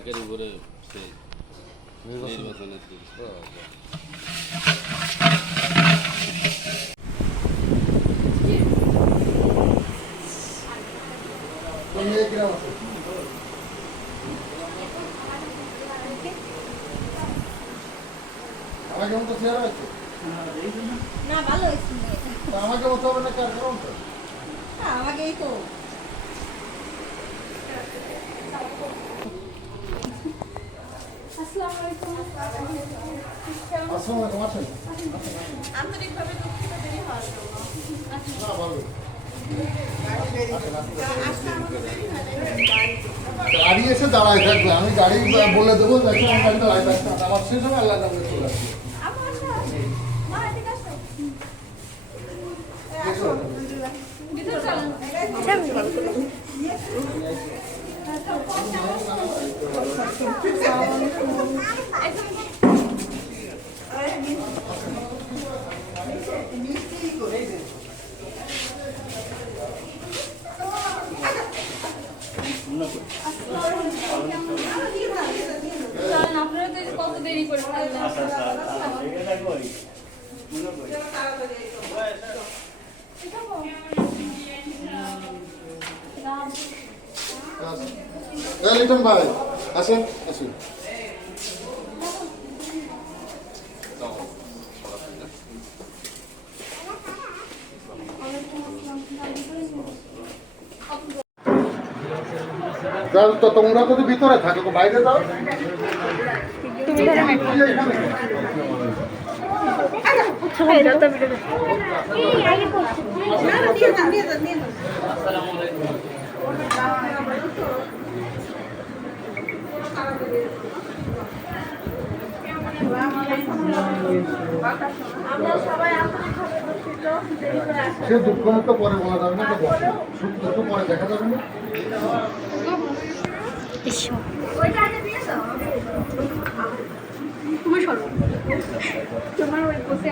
উপরে সেই নির্বাচনের আমাকে মতো চেহারা আছে না ভালো হয়েছে আমাকে মতো হবে না কার কারণ তো আমাকেই তো আসসালামু আলাইকুম আসেন আন্তরিকভাবে দুঃখিত দেরি হওয়ার জন্য না ভালো গাড়ি এসে দাঁড়ায় থাকবে আমি গাড়ি বলে দেবো দেখো আমি গাড়ি দাঁড়ায় থাকতাম আমার সেই সময় আল্লাহ নামে চলে আসবে আপনারা তো কত দেরি করে লিটন ভাই আসেন আসুন তো তোমরা তো ভিতরে থাকো বাইরে যাও সে দুঃখ মুক্ত পরে বলা যাবে না সুখ দুঃখ পরে দেখা যাবে না তোমার ওই বসে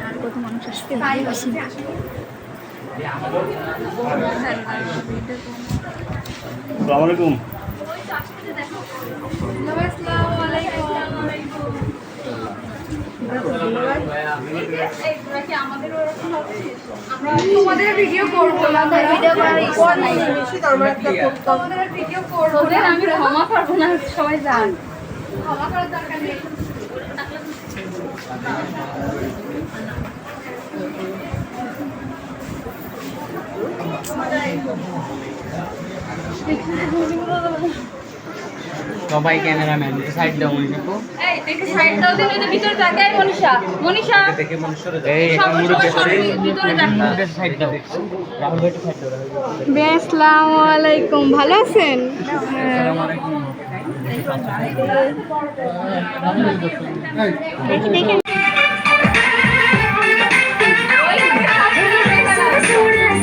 আর কত মানুষ আসবে আসসালামু আলাইকুম। তোমাদের ভিডিও করবো ভিডিও করার ইচ্ছা নাই তোমাদের ভিডিও করবো আমি ক্ষমা করবো না সবাই জান ক্ষমা করার দরকার নেই সবাই ক্যামেরাম্যান সাইড দাও মনীষা এই দেখে সাইড দাও দিন ওই ভিতরে তাকাই মনীষা মনীষা দেখে মনীষা এই ভিতরে তাকাই সাইড দাও রাহুল ভাই সাইড দাও আসসালামু আলাইকুম ভালো আছেন আসসালামু আলাইকুম দেখেন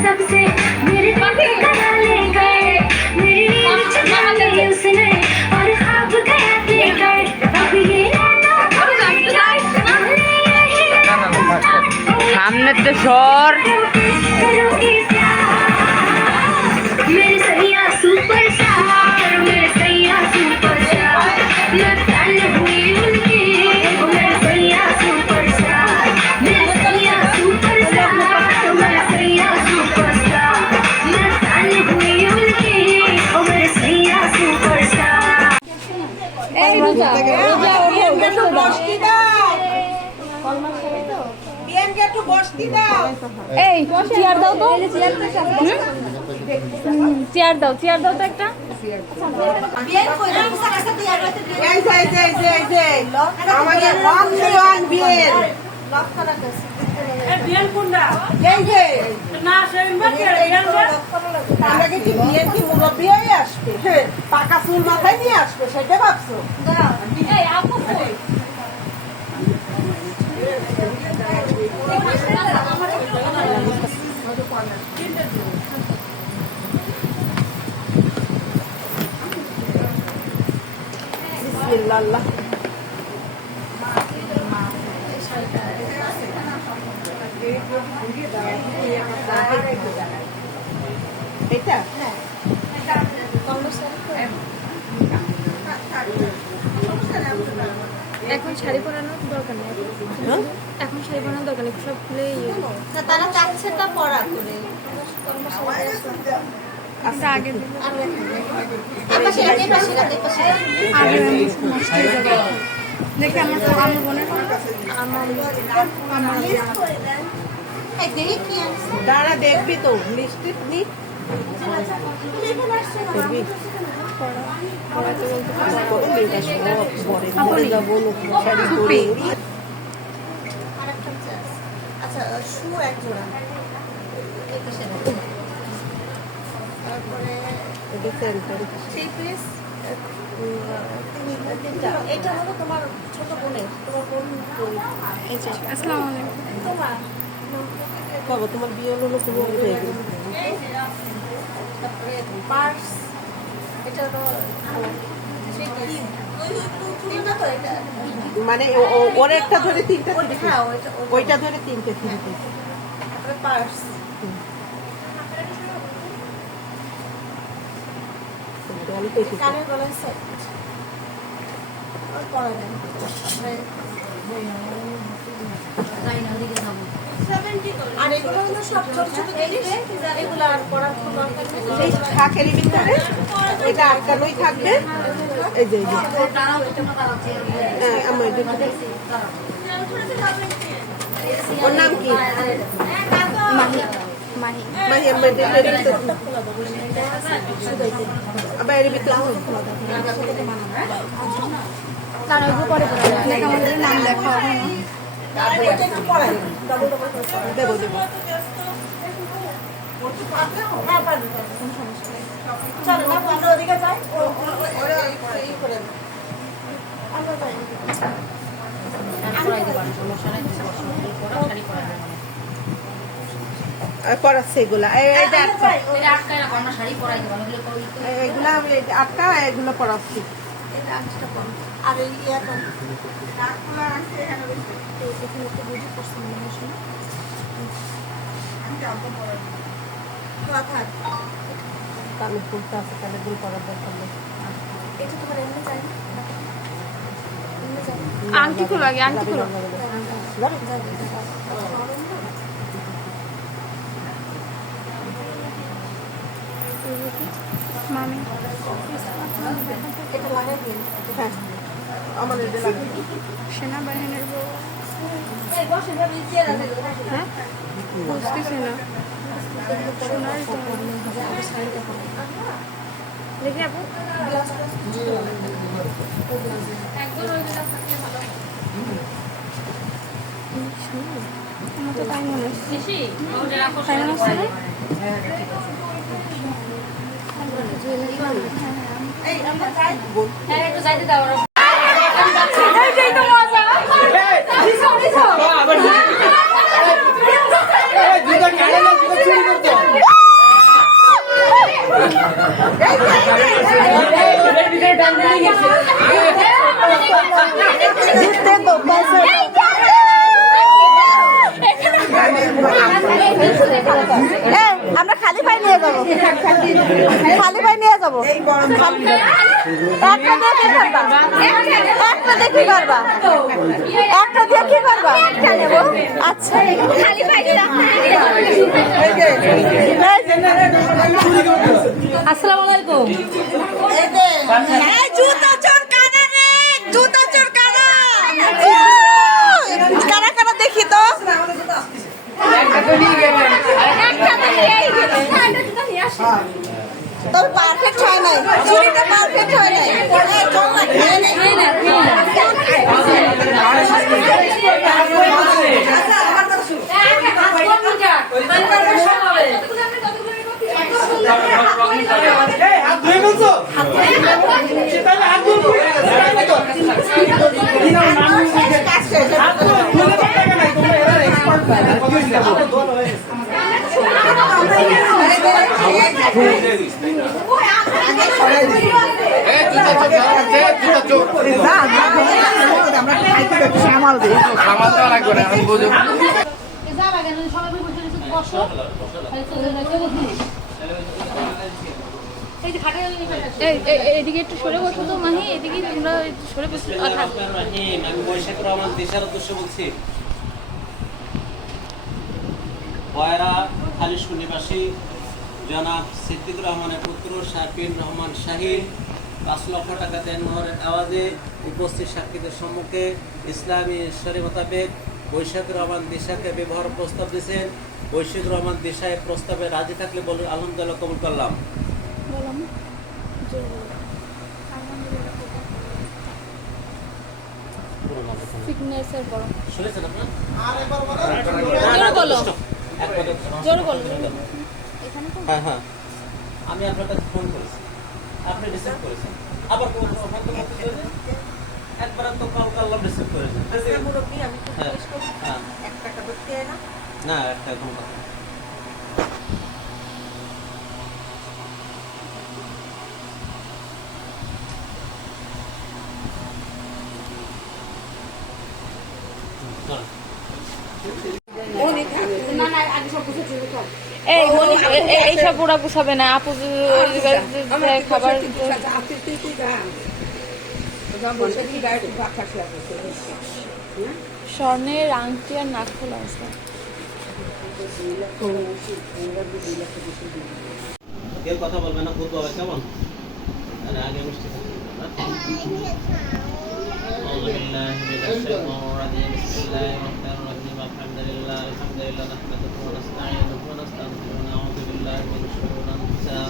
सबसे मेरे करा ले गए मेरी उसने और खाब गया लेकर अब ये সামনে তো সর मेरे सैया सुपरस्टार मेरे सैया सुपरस्टार मैं फैन हुई उनकी मेरे सैया सुपरस्टार मेरे सैया सुपरस्टार मेरे सैया सुपरस्टार मैं फैन हुई उनकी मेरे सैया सुपरस्टार এই রোজা রোজা একটু বসতি দাও বিএমকে একটু বসতি দাও এই চেয়ার দাও তো চেয়ার দাও তো একটা বিএম কই না সাথে চেয়ার রাখতে এই যে আমাদের অনলি ওয়ান বিএম লক্ষ্য রাখছে বিএম কোনটা এই যে না সেমবা কে আমরা কি বিএম কি মুরব্বি হয়ে আসবে পাকা চুল মাথায় নিয়ে আসবে সেটা ভাবছো এই আপু কই বিসমিল্লাহ এটা হ্যাঁ কর্মচারী এখন শাড়ি পরানোর দরকার নেই এখন শাড়ি পরানোর দরকার নেই সব খুলে তারা চাচ্ছে তা পরা করে আচ্ছা আগে দেখি আমার বোনের দাঁড়া দেখবি তো লিস্টে নি করবি আচ্ছা শু এক জোড়া তারপরে থ্রি পিস এটা হলো তোমার ছোট বোনের তোমার বোন আসসালামু আলাইকুম তোমার বাবা তোমার বিয়ে হলো তুমি তারপরে পার্স এটা হলো তিনটা তো এটা মানে ওর একটা ধরে তিনটা হ্যাঁ ওইটা ধরে তিনটে তারপরে পার্স কানের গলার সেট পরা যায় আর এগুলো হলো সব ছোট ছোট জিনিস এগুলো আর পড়ার কোনো দরকার নেই এই থাকের ভিতরে এটা আটকানোই থাকবে এই যে হ্যাঁ আমার ওর নাম কি মাহি আমার আবার এর ভিতরে কারণ ওইগুলো পরে পড়া যায় আমাদের নাম লেখা হবে না দেবো দেবো চলো না আমরা ওদিকে যাই পড়াচ্ছে এগুলা এগুলা আটকা এগুলো পড়াচ্ছি আর এই ইয়াটা এখানে একটু বুঝে পড়ছি মনে হয় কানে ফুলতে আছে কানে ফুল করার দরকার নেই এটা তোমার এমনি চাই আংটি খুলো আগে আংটি খুলো মামি এটা লাগাই দিন হ্যাঁ আমাদের সেনাবাহিনীর বউ এই বসে ভাবি চেয়ার আছে হ্যাঁ বুঝতেছি না সোনার দেখি আপু আমার তো তাই মনে হচ্ছে তাই মনে হচ্ছে না? এই আমরা যাই হ্যাঁ একটু যাইতে দাও আমরা খালি পাই নিয়ে যাবো খালি পাই নিয়ে যাবো একটা দিয়ে কি করবা একটা দিয়ে কি করবা একটা দিয়ে কি করবা আচ্ছা খালি পাই আসসালামু আলাইকুম জুতা চোর কানা রে জুতা চোর কানা কারা কারা দেখি তো তবে পারফেক্ট হয় নাই চুরিটা পারফেক্ট হয় নাই এদিকে একটু সরে বসো তো মাহি, এদিকে তোমরা একটু সরে বসো। রহিম, আমি বৈশাখ রহমান দেশার উদ্দেশ্যে বলছি। বয়রা খালিশপুর নিবাসী জনাব সিদ্দিকুর রহমানের পুত্র শাফিন রহমান শাহীন 5 লক্ষ টাকা দেনমোহরের আওয়াজে উপস্থিত সাক্ষীদের সম্মুখে ইসলামী শরীয়ত মোতাবেক বৈশাখ রহমান দিশাকে বিবাহ প্রস্তাব দিয়েছেন। বৈশাখ রহমান দিশায় প্রস্তাবে রাজি থাকলে বলুন আলহামদুলিল্লাহ, কবুল করলাম। সিগনেচার করো। শুনেছেন আপনার? জোরে বলো, এক পদে জোরে বলো। হ্যাঁ হ্যাঁ, আমি আপনার কাছে ফোন করেছি, আপনি রিসিভ করেছেন, আবার ফোন তো করতে হয়েছে, একবার তো কল করলাম, রিসিভ করেছেন। মুরব্বী, আমি তো হ্যাঁ, জিজ্ঞেস করছি, হ্যাঁ। 1 টাকা ধরতে হয় না? না, একটা কোনো কথা না। চল। এই এইসব ওরা পুষাবে না আপু, খাবার স্বর্ণের আংটি আর নাক খোলা আছে। কেউ কথা বলবে না, ভূত হবে কেমন? আরে আগে মিষ্টি খাবে। أعوذ بالله من الشيطان الرجيم بسم الله الرحمن الرحيم الحمد لله نحمده ونستعينه ونستغفره ونعوذ بالله من شرور أنفسنا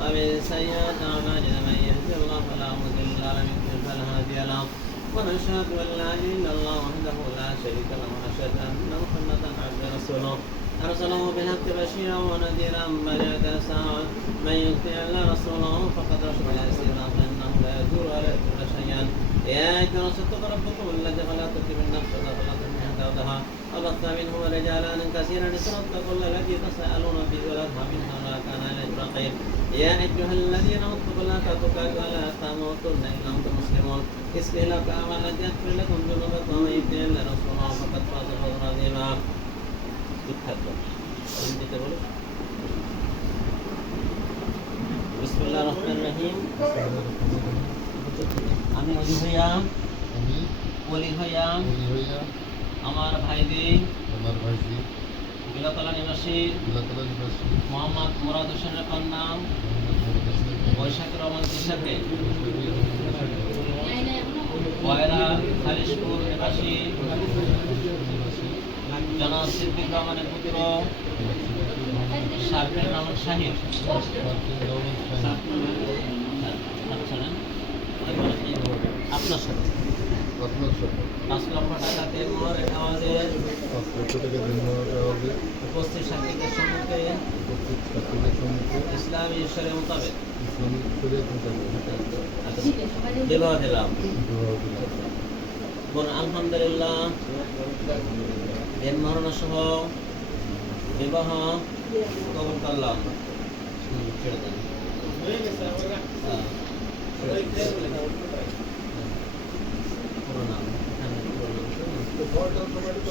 ومن سيئات أعمالنا من يهده الله فلا مضل له ومن يضلل فلا هادي له ونشهد أن لا إله إلا الله وحده لا شريك له ونشهد أن محمدا عبده ورسوله أرسله بالحق بشيرا ونذيرا بلغ ساعة من يطع الله ورسوله فقد رشد إلى الإسلام فإنه لا يدور ولا يضر شيئا يا أيها الناس اتقوا ربكم الذي خلقكم من نفس واحدة زوجها وبث منهما رجالا كثيرا نساء اتقوا الله الذي تساءلون به والأرحام إن الله كان عليكم رقيبا يا أيها الذين اتقوا الله حق تقاته ولا تموتن إلا وأنتم مسلمون يصلح لكم أعمالكم ويغفر لكم ذنوبكم ومن يطع الله ورسوله فقد فاز فوزا عظيما বিসমিল্লাহির রহমানির রহিম। আমি অলি হইয়া আমার ভাইদের বিলাতলা নিবাসী মোহাম্মদ মুরাদ হোসেনের কন্যা বৈশাখ রহমান হিসাবে বয়রা খালিশপুর নিবাসী জনাব সিদ্দিক রহমানের পুত্র শাফিন রহমান শাহীন আপনার সাথে 5 লক্ষ টাকা দেনমোহরের আওয়াজে উপস্থিত সাক্ষীদের সম্মুখে ইসলামী শরীয়ত মোতাবেক বিবাহ দিলাম। আলহামদুলিল্লাহ, দেনমোহর সহ বিবাহ কবুল করলাম। ছেড়ে দেন।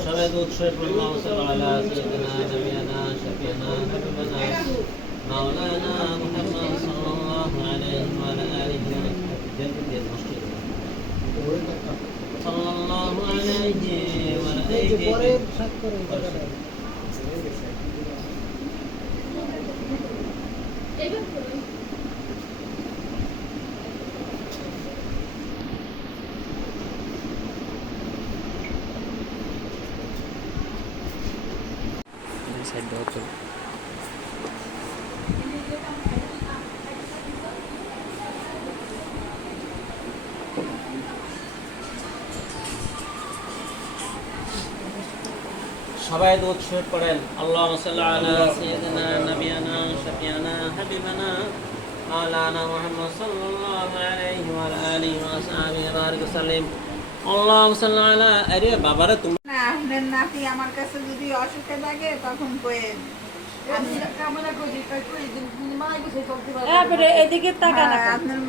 সবাই উৎসবে পড়লাম সাল্লাল্লাহু আলাইহি সাল্লাম শাফিনা হাবিবানা মাওলানা মুহাম্মদ সাল্লাল্লাহু আলাইহি ওয়া আলিহি সাল্লাল্লাহু আলাইহি ওয়া সবাই দুধ শহীদ করেন। আল্লাহুম্মা সাল্লি আলা সাইয়্যিদিনা নাবিয়ানা শাফিয়ানা হাবিবানা মাওলানা মুহাম্মদ সাল্লাল্লাহু আলাইহি ওয়া আলিহি ওয়া সাহবিহি বারিক সাল্লিম। আল্লাহুম্মা সাল্লি আলা। আরে বাবারে তুমি না, আপনার নাতি আমার কাছে যদি অসুখে থাকে তখন কইেন, আমি কামনা করি এদিকে তাকান। আপনার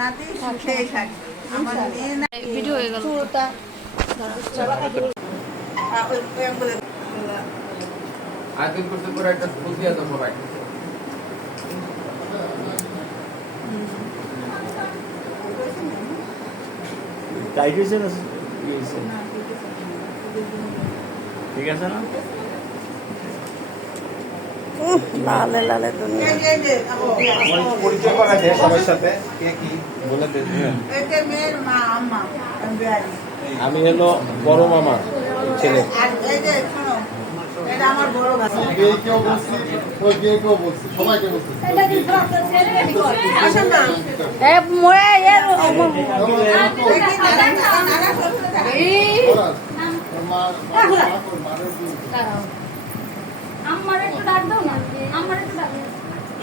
নাতি সুখে থাকে, আমার মেয়ে না। ভিডিও হয়ে গেল। আদিন করতে পরে একটা ফুল দিয়ে দেবো ভাই। টাইট হয়েছে না কি হয়েছে? ঠিক আছে না? লালে লালে দুনিয়া পরিচয় করা যায় সবার সাথে, কে কি বলে দেন। এটা মেয়ের মা আম্মা আমি হলো বড় মামা ছেলে। আর এই যে শোনো, এটা আমার বড় বাচ্চা। কে কেউ বলছে, ওই কে কেউ বলছে, সবাইকে বলছে। আসেন না এ মোয়ে এর আমার একটু ডাক দাও না, আমার একটু ডাক দাও।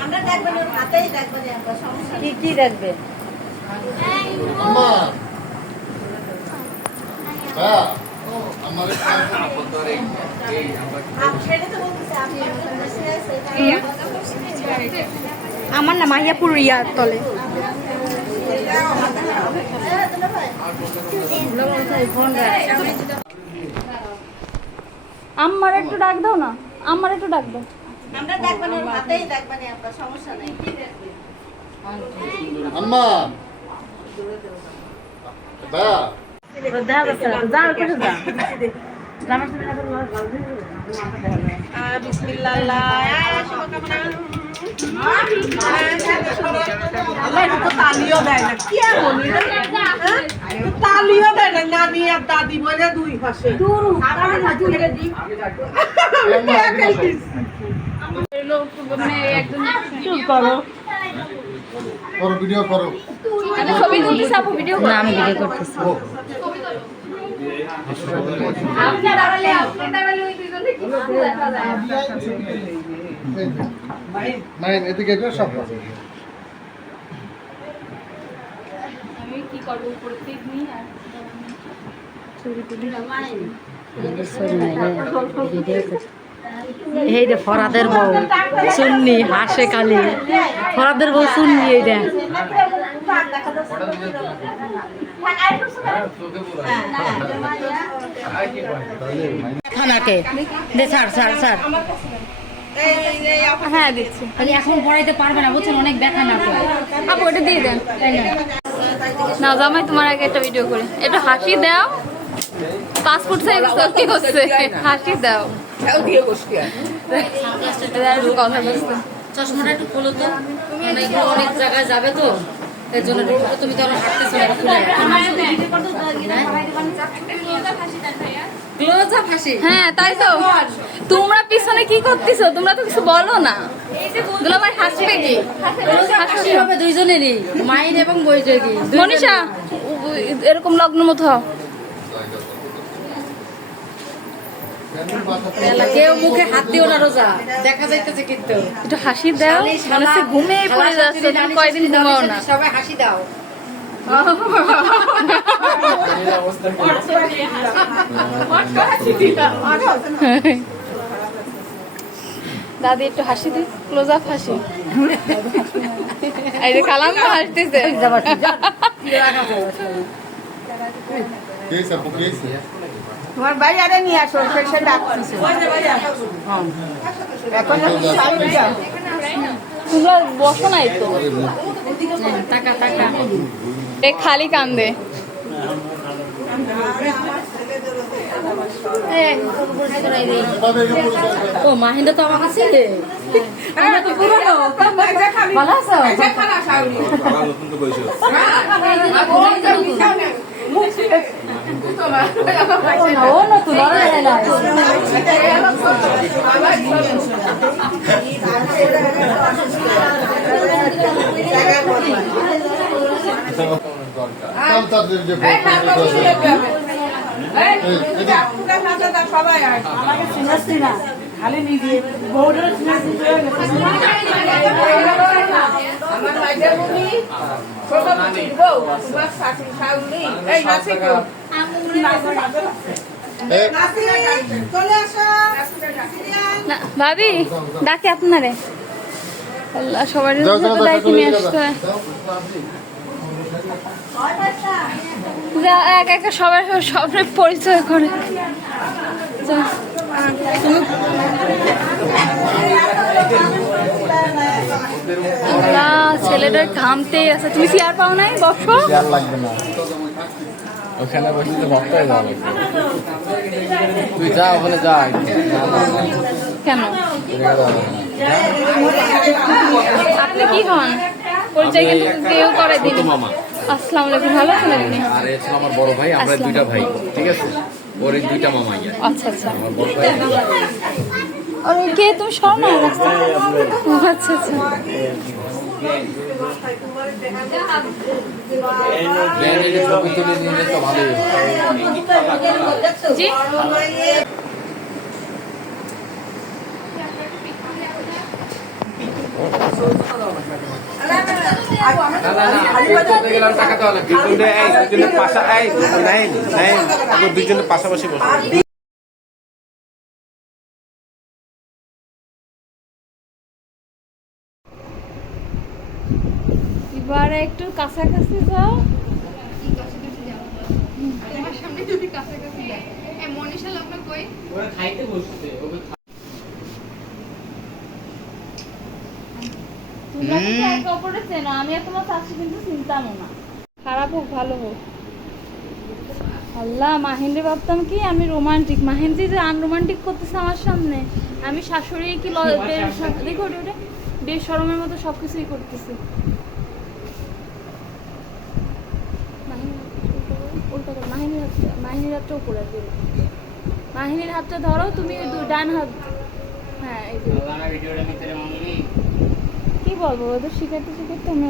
আমরা দেখবেন ওর হাতেই দেখবেন আমরা সমস্যা কি কি দেখবে আম্মা হ্যাঁ আমার সেটা তো বলতেছে আপনি আমার না মাহিয়াপুর ইয়ার তলে। আমার একটু ডাক দাও না, আমার একটু ডাক দাও। আমরা দেখবেন ওর হাতেই দেখবেন আমরা সমস্যা নেই আম্মা ভাইয়া তালিও দেয় না কি আর বলি তালিও দেয় না নানি আর দাদি বলে দুই পাশে করো ভিডিও করো। ছবি তুলতেছি আপু, ভিডিও না আমি ভিডিও করতেছি। মাইন এদিকে একটু সব করো। আমি কি করবো উপরে পিক নিয়ে আর এই রে ফরাদের বউ সুন্নি হাসে খালি, ফরাদের বউ সুন্নি এইটা। থানাকে দে ছাড় ছাড় ছাড়, হ্যাঁ দিচ্ছি। খালি এখন পড়াইতে পারবে না বুঝছেন, অনেক ব্যথা না তো। আপু ওটা দিয়ে দেন। তাই না? না জামাই তোমার আগে একটা ভিডিও করে একটু হাসি দাও। পাসপোর্ট সাইজ কি হচ্ছে, হাসি দাও। কথা বলছো চশমাটা একটু খোলো তো, অনেক অনেক জায়গায় যাবে তো এর জন্য তুমি তো হাঁটতেছো না, খুলে ক্লোজ আপ হাসি। হ্যাঁ তাই তো, তোমরা পিছনে কি করতেছো? তোমরা তো কিছু বলো না। দুলাভাই হাসবে কি? হাসি হবে দুইজনেরই, মাইন এবং বৈজয়ী। মনীষা এরকম লগ্ন মতো হও। কেউ মুখে হাত দিও না, রোজা দেখা যাইতেছে কিন্তু। একটু হাসি দাও, মনে হচ্ছে ঘুমিয়ে পড়ে যাচ্ছে, তুমি কয়দিন ঘুমাও না। সবাই হাসি দাও। দাদি একটু হাসি দি, ক্লোজ আপ হাসি। এই যে কালাম হাসতেছে। কেস আপু কেস তোমার বাড়ি আরে নিয়ে আসো সে ডাকতেছে এখন তোমরা বসো নাই তো, টাকা টাকা এ খালি কান্দে। ও মাহিন্দা তো আমার কাছে আমরা তো পুরনো। ভালো আছো? নতুন তো বয়স ও নতুন খালি নিজে বউটা আমার মাইদের মুনি ছোট মুনি বউ তোমার শাশুড়ি শাশুড়ি এই নাসি গো নাসি চলে আসো না ভাবি ডাকে আপনারে। আল্লাহ সবার দায়িত্ব নিয়ে আসতে হয়। যা এক এক সবার সবার পরিচয় করে। তুমি ছেলেটার ঘামতেই আছে। তুমি চেয়ার পাও নাই? বসো। লাগবে না ওখানে বসে তো ভক্ত হয়ে যাওয়া লাগবে। তুই যা ওখানে যা। কেন এদিকে যাওয়া লাগবে না। আপনি কি হন? পরিচয় কিন্তু কেউ করে দিন। মামা আসসালামু আলাইকুম, ভালো আছেন আপনি? আর এ ছিল আমার বড় ভাই, আমরা দুইটা ভাই, ঠিক আছে? ওর এই দুইটা মামা ইয়া। আচ্ছা আচ্ছা। আমার বড় ভাই আরে কে তুমি সর না রাস্তা। ও আচ্ছা আচ্ছা। ছবি তুলে নিলে তো ভালোই হয়। জি দুজনের পাশাপাশি বসে এবারে একটু কাছাকাছি যাও। খাইতে বসছে তোমরা কিন্তু একে অপরের চেনো, আমি আর তোমার চাচি কিন্তু চিনতামও না। খারাপ হোক ভালো হোক, আল্লাহ মাহিন্দ্রে ভাবতাম কি আমি রোমান্টিক, মাহিন্দ্রি যে আনরোমান্টিক করতেছে আমার সামনে। আমি শাশুড়ি কি দেখো ওটা বেশরমের মতো সবকিছুই করতেছি। মাহিনীর হাতটা উপরে দিল। মাহিনীর হাতটা ধরো তুমি, ডান হাত। হ্যাঁ এই যে কি বলবো, ওদের শিখাইতে শিখাইতে আমি